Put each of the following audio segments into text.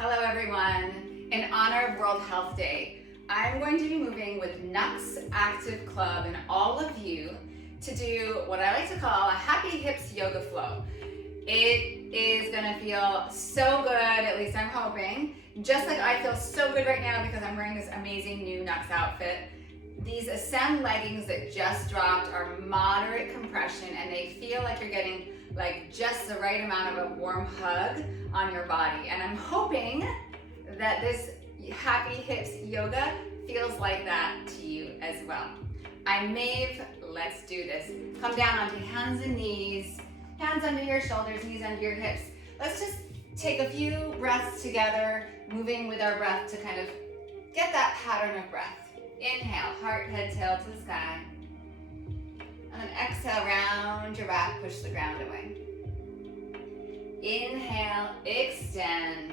Hello everyone. In honor of World Health Day, I'm going to be moving with NUX Active Club and all of you to do what I like to call a happy hips yoga flow. It is gonna feel so good, at least I'm hoping, just like I feel so good right now because I'm wearing this amazing new NUX outfit. These Ascend leggings that just dropped are moderate compression and they feel like you're getting like just the right amount of a warm hug on your body. And I'm hoping that this happy hips yoga feels like that to you as well. I'm Maeve, let's do this. Come down onto hands and knees, hands under your shoulders, knees under your hips. Let's just take a few breaths together, moving with our breath to kind of get that pattern of breath. Inhale, heart, head, tail to the sky. And then exhale, round your back, push the ground away. Inhale, extend.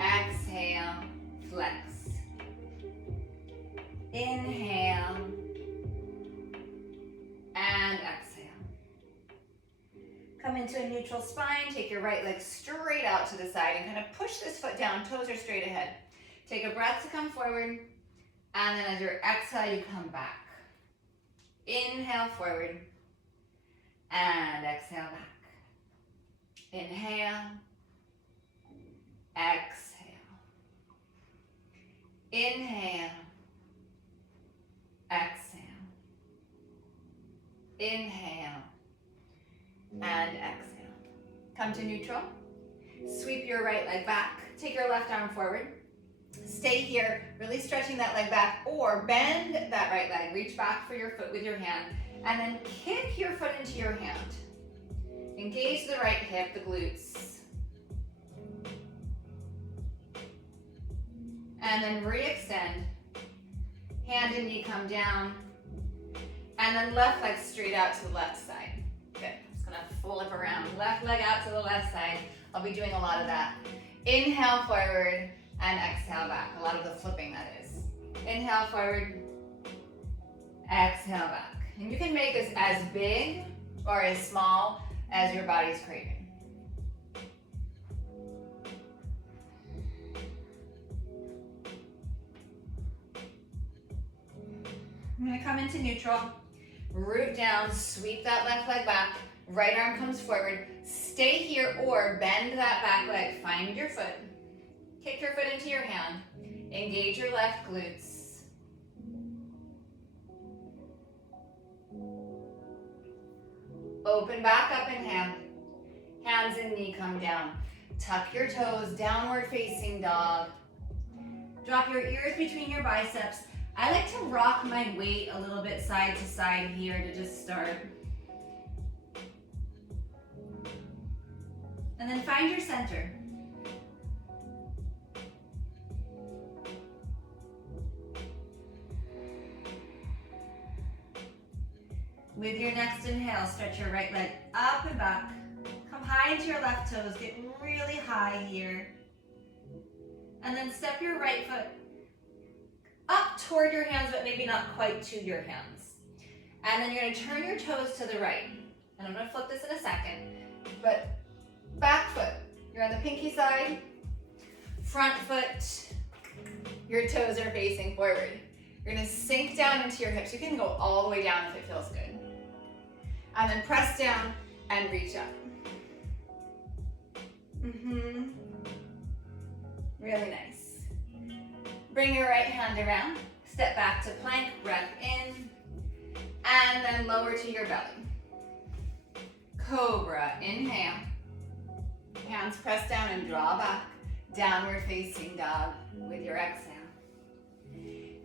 Exhale, flex. Inhale. And exhale. Come into a neutral spine, take your right leg straight out to the side and kind of push this foot down, toes are straight ahead. Take a breath to come forward, and then as you exhale, you come back. Inhale forward, and exhale back. Inhale, exhale. Inhale, exhale. Inhale, and exhale. Come to neutral. Sweep your right leg back. Take your left arm forward. Stay here, really stretching that leg back, or bend that right leg. Reach back for your foot with your hand, and then kick your foot into your hand. Engage the right hip, the glutes. And then re-extend. Hand and knee come down. And then left leg straight out to the left side. Good. Just gonna flip around. Left leg out to the left side. I'll be doing a lot of that. Inhale forward and exhale back. A lot of the flipping, that is. Inhale forward, exhale back. And you can make this as big or as small as your body's craving. I'm gonna come into neutral, root down, sweep that left leg back, right arm comes forward, stay here or bend that back leg, find your foot, kick your foot into your hand, engage your left glutes. Open back up, inhale. Hands and knee come down. Tuck your toes, downward facing dog. Drop your ears between your biceps. I like to rock my weight a little bit side to side here to just start. And then find your center. With your next inhale, stretch your right leg up and back. Come high into your left toes, get really high here. And then step your right foot up toward your hands, but maybe not quite to your hands. And then you're gonna turn your toes to the right. And I'm gonna flip this in a second. But back foot, you're on the pinky side. Front foot, your toes are facing forward. You're gonna sink down into your hips. You can go all the way down if it feels good. And then press down and reach up. Really nice. Bring your right hand around. Step back to plank, breath in. And then lower to your belly. Cobra, inhale. Hands press down and draw back. Downward facing dog with your exhale.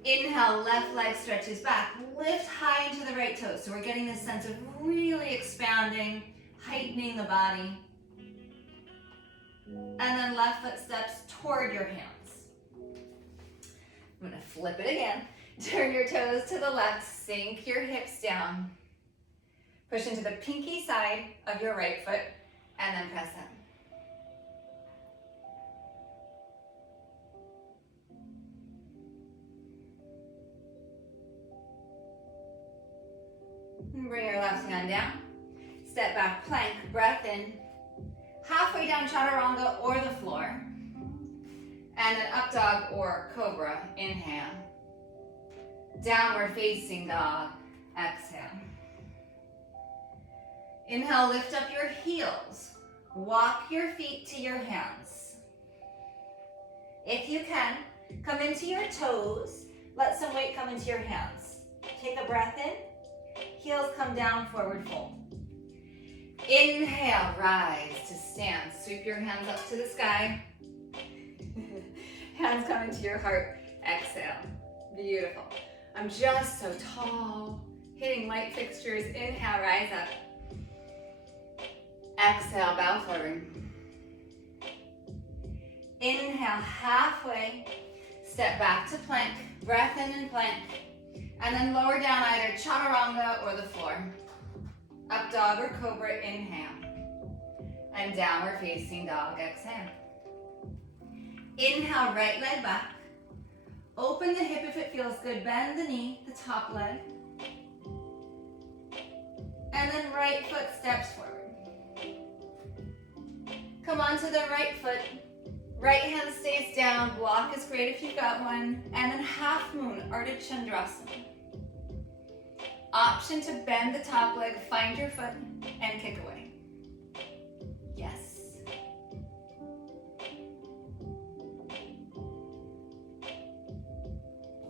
Inhale, left leg stretches back. Lift high into the right toes. So we're getting this sense of really expanding, heightening the body. And then left foot steps toward your hands. I'm gonna flip it again. Turn your toes to the left, sink your hips down. Push into the pinky side of your right foot, and then press up. And bring your left hand down. Step back, plank, breath in. Halfway down chaturanga or the floor. And an up dog or cobra, inhale. Downward facing dog, exhale. Inhale, lift up your heels. Walk your feet to your hands. If you can, come into your toes. Let some weight come into your hands. Take a breath in. Heels come down, forward fold. Inhale, rise to stand. Sweep your hands up to the sky. Hands come into your heart. Exhale. Beautiful. I'm just so tall. Hitting light fixtures. Inhale, rise up. Exhale, bow forward. Inhale, halfway. Step back to plank. Breath in and plank. And then lower down either chaturanga or the floor. Up dog or cobra, inhale. And downward facing dog, exhale. Inhale, right leg back. Open the hip if it feels good. Bend the knee, the top leg. And then right foot steps forward. Come onto the right foot. Right hand stays down. Block is great if you've got one. And then half moon, Ardha Chandrasana. Option to bend the top leg, find your foot, and kick away. Yes.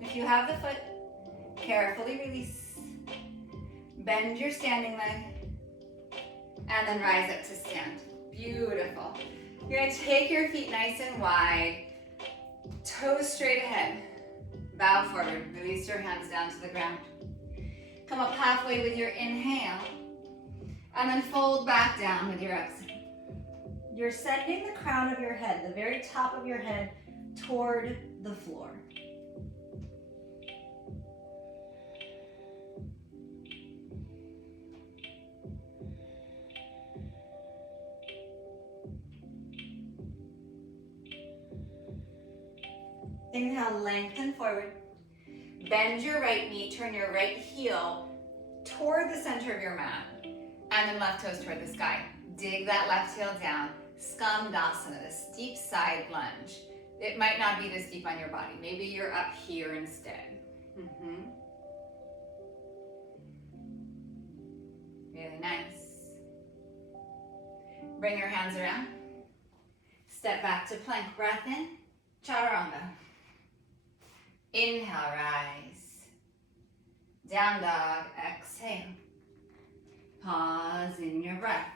If you have the foot, carefully release. Bend your standing leg, and then rise up to stand. Beautiful. You're gonna take your feet nice and wide, toes straight ahead. Bow forward, release your hands down to the ground. Come up halfway with your inhale, and then fold back down with your exhale. You're sending the crown of your head, the very top of your head, toward the floor. Inhale, lengthen forward. Bend your right knee, turn your right heel toward the center of your mat, and then left toes toward the sky. Dig that left heel down. Skandasana, the steep side lunge. It might not be this deep on your body. Maybe you're up here instead. Really nice. Bring your hands around. Step back to plank. Breath in. Chaturanga. Inhale, rise. Down dog, exhale. Pause in your breath.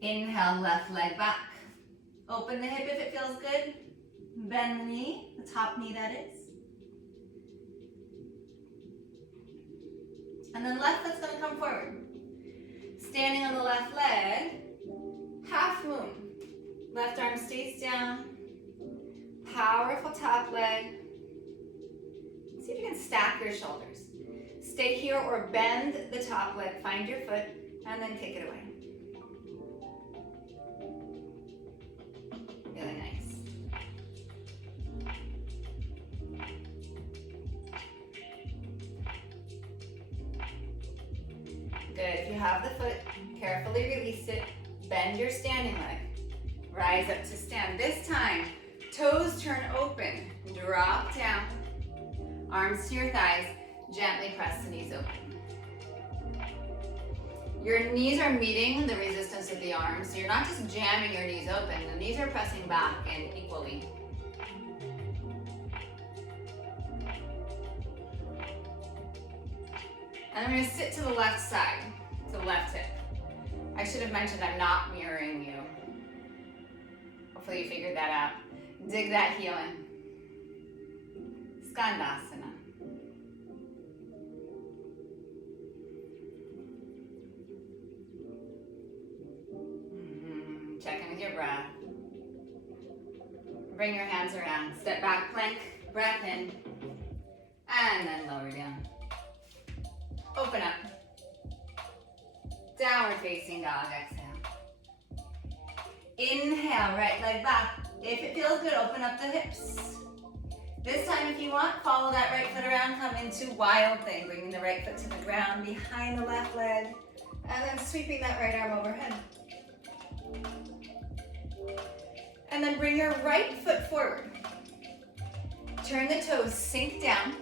Inhale, left leg back. Open the hip if it feels good. Bend the knee, the top knee that is. And then left foot's gonna come forward. Standing on the left leg, half moon. Left arm stays down. Powerful top leg. See if you can stack your shoulders. Stay here or bend the top leg. Find your foot and then kick it away. Really nice. Good. If you have the foot, carefully release it. Bend your standing leg. Rise up to stand. This time, toes turn open. Drop down. Arms to your thighs. Gently press the knees open. Your knees are meeting the resistance of the arms. So you're not just jamming your knees open. The knees are pressing back and equally. And I'm going to sit to the left side, to the left hip. I should have mentioned I'm not mirroring you. Hopefully you figured that out. Dig that heel in. Skandasana. Check in with your breath. Bring your hands around. Step back, plank, breath in, and then lower down. Open up. Downward facing dog, exhale. Inhale, right leg back. If it feels good, open up the hips. This time, if you want, follow that right foot around, come into wild thing, bringing the right foot to the ground behind the left leg, And then sweeping that right arm overhead. And then bring your right foot forward. Turn the toes, sink down.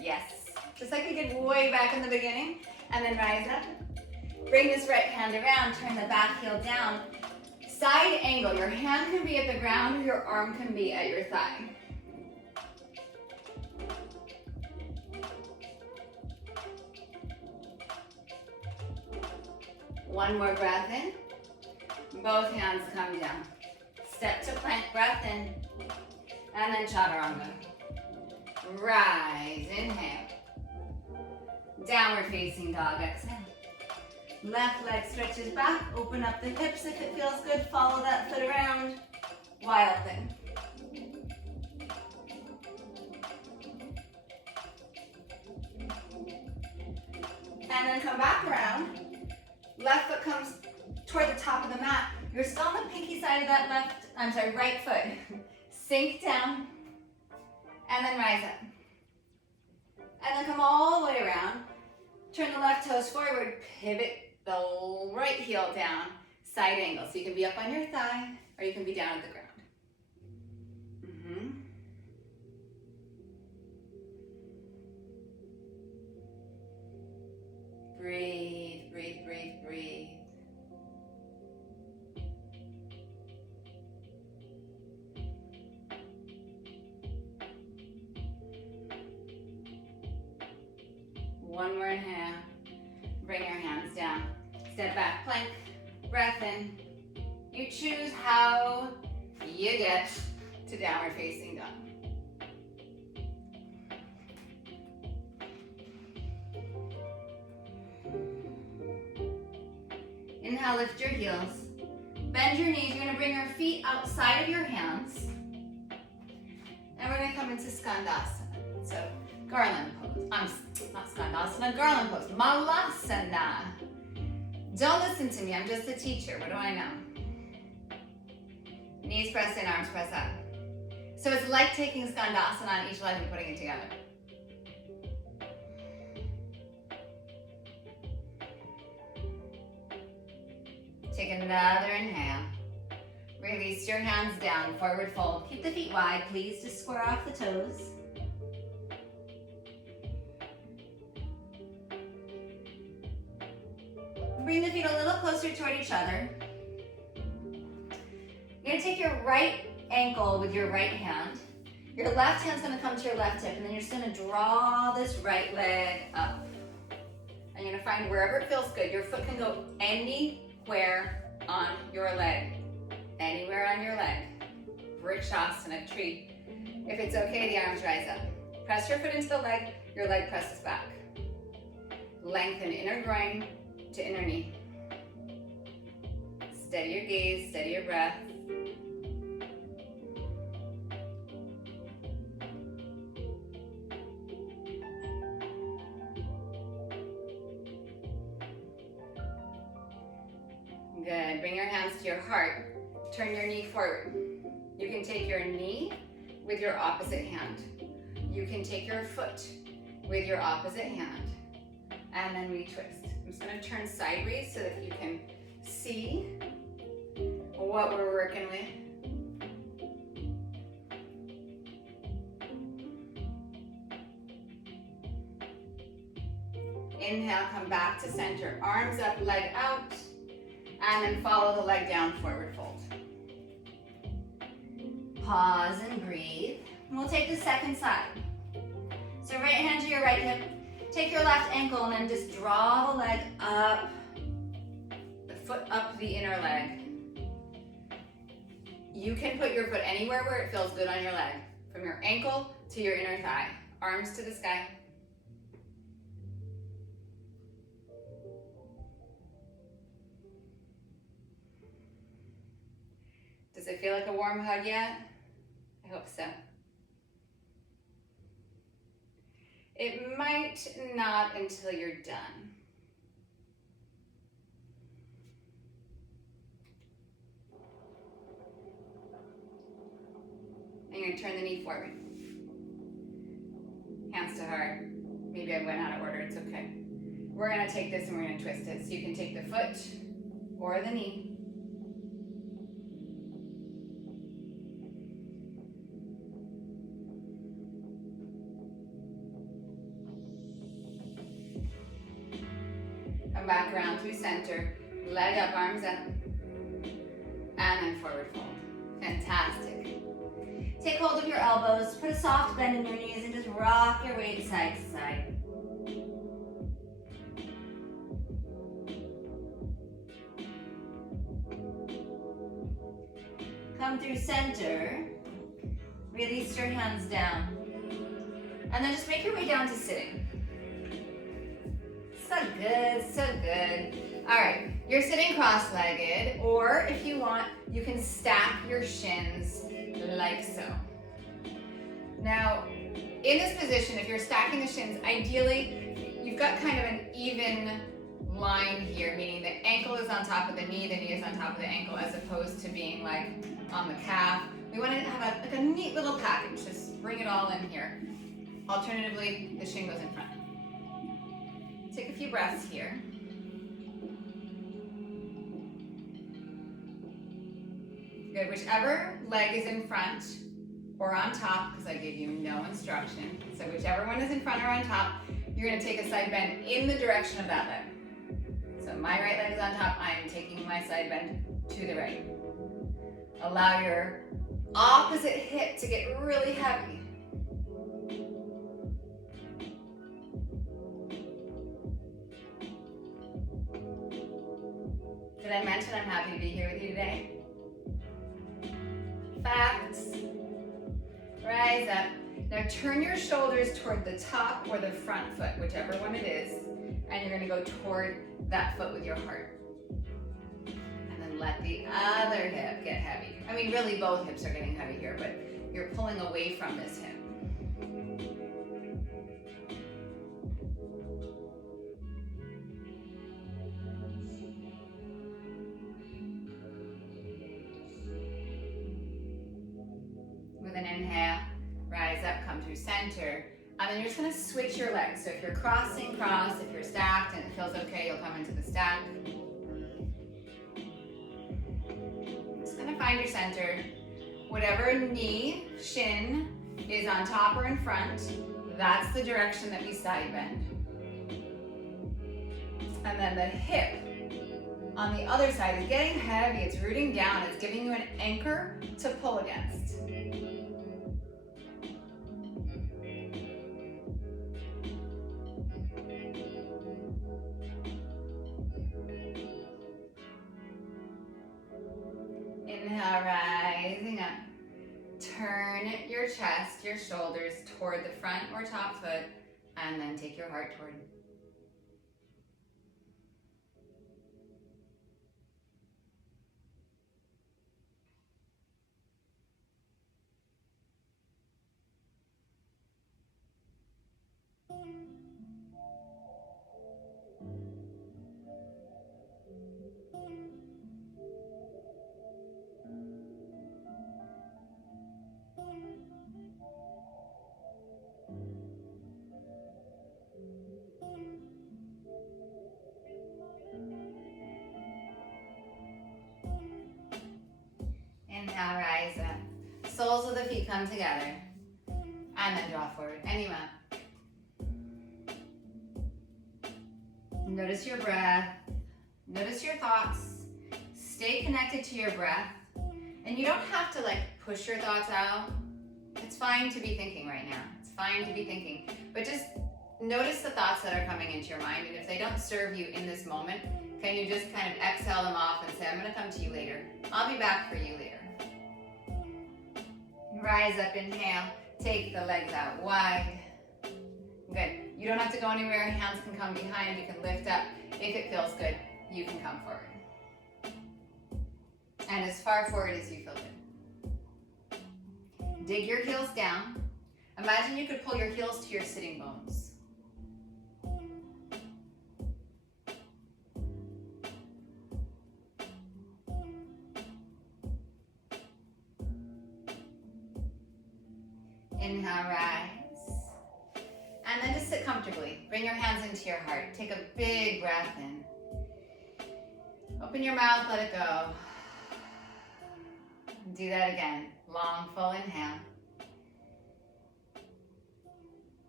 Yes, just like we did way back in the beginning. And then rise up. Bring this right hand around, turn the back heel down. Side angle, your hand can be at the ground or your arm can be at your thigh. One more breath in. Both hands come down. Step to plank, breath in. And then chaturanga. Rise, inhale. Downward facing dog, exhale. Left leg stretches back, open up the hips if it feels good. Follow that foot around. Wild thing. And then come back around. Left foot comes toward the top of the mat. You're still on the pinky side of that right foot. Sink down. And then rise up. And then come all the way around. Turn the left toes forward. Pivot the right heel down. Side angle. So you can be up on your thigh or you can be down at the ground. Breathe, breathe, breathe, breathe. One more inhale. Bring your hands down. Step back, plank, breath in. You choose how you get to downward facing dog. Inhale, lift your heels. Bend your knees. You're going to bring your feet outside of your hands. And we're going to come into Skandasana. So, garland pose. Not Skandasana, garland pose. Malasana. Don't listen to me. I'm just a teacher. What do I know? Knees press in, arms press up. So it's like taking Skandasana on each leg and putting it together. Take another inhale. Release your hands down, forward fold. Keep the feet wide, please, to square off the toes. Bring the feet a little closer toward each other. You're going to take your right ankle with your right hand. Your left hand's going to come to your left hip, and then you're just going to draw this right leg up. And you're going to find wherever it feels good. Your foot can go anywhere on your leg. Anywhere on your leg. Vrikshasana, tree. If it's okay, the arms rise up. Press your foot into the leg, your leg presses back. Lengthen inner groin to inner knee. Steady your gaze, steady your breath. Good. Bring your hands to your heart. Turn your knee forward. You can take your knee with your opposite hand. You can take your foot with your opposite hand. And then we twist. I'm just going to turn sideways so that you can see what we're working with. Inhale, come back to center. Arms up, leg out. And then follow the leg down, forward fold. Pause and breathe. And we'll take the second side. So right hand to your right hip. Take your left ankle and then just draw the leg up. The foot up the inner leg. You can put your foot anywhere where it feels good on your leg. From your ankle to your inner thigh. Arms to the sky. Does it feel like a warm hug yet? I hope so. It might not until you're done. And you're going to turn the knee forward. Hands to heart. Maybe I went out of order, it's okay. we're gonna take this and we're gonna twist it. So you can take the foot or the knee. Come back around through center, leg up, arms up, and then forward fold. Fantastic. Take hold of your elbows, put a soft bend in your knees, and just rock your weight side to side. Come through center, release your hands down, and then just make your way down to sitting. So good, so good. All right, you're sitting cross-legged, or if you want, you can stack your shins like so. Now, in this position, if you're stacking the shins, ideally, you've got kind of an even line here, meaning the ankle is on top of the knee is on top of the ankle, as opposed to being like on the calf. We want to have like a neat little package, just bring it all in here. Alternatively, the shin goes in front. Take a few breaths here. Good, whichever leg is in front or on top, because I gave you no instruction. So whichever one is in front or on top, you're gonna take a side bend in the direction of that leg. So my right leg is on top, I'm taking my side bend to the right. Allow your opposite hip to get really heavy. Did I mention I'm happy to be here with you today? Facts. Rise up. Now turn your shoulders toward the top or the front foot, whichever one it is, and you're gonna go toward that foot with your heart. And then let the other hip get heavy. I mean, really both hips are getting heavy here, but you're pulling away from this hip. An inhale, rise up, come through center, and then you're just going to switch your legs. So if you're crossing, cross. If you're stacked and it feels okay, you'll come into the stack. Just going to find your center. Whatever knee, shin is on top or in front, that's the direction that we side bend. And then the hip on the other side is getting heavy, it's rooting down, it's giving you an anchor to pull against. Inhale, rising up. Turn your chest, your shoulders toward the front or top foot, and then take your heart toward. Inhale, rise up. Soles of the feet come together. And then draw forward. Any amount. Notice your breath. Notice your thoughts. Stay connected to your breath. And you don't have to like push your thoughts out. It's fine to be thinking right now. It's fine to be thinking. But just notice the thoughts that are coming into your mind. And if they don't serve you in this moment, can you just kind of exhale them off and say, I'm going to come to you later. I'll be back for you later. Rise up, inhale. Take the legs out wide. Good. You don't have to go anywhere. Hands can come behind. You can lift up. If it feels good, you can come forward. And as far forward as you feel good. Dig your heels down. Imagine you could pull your heels to your sitting bones. Inhale, rise. And then just just sit comfortably. Bring your hands into your heart. Take a big breath in. Open your mouth, let it go. Do that again. Long, full inhale.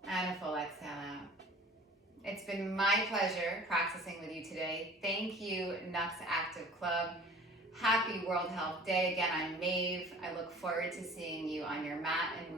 And a full exhale out. It's been my pleasure practicing with you today. Thank you, NUX Active Club. Happy World Health Day. Again, I'm Maeve. I look forward to seeing you on your mat and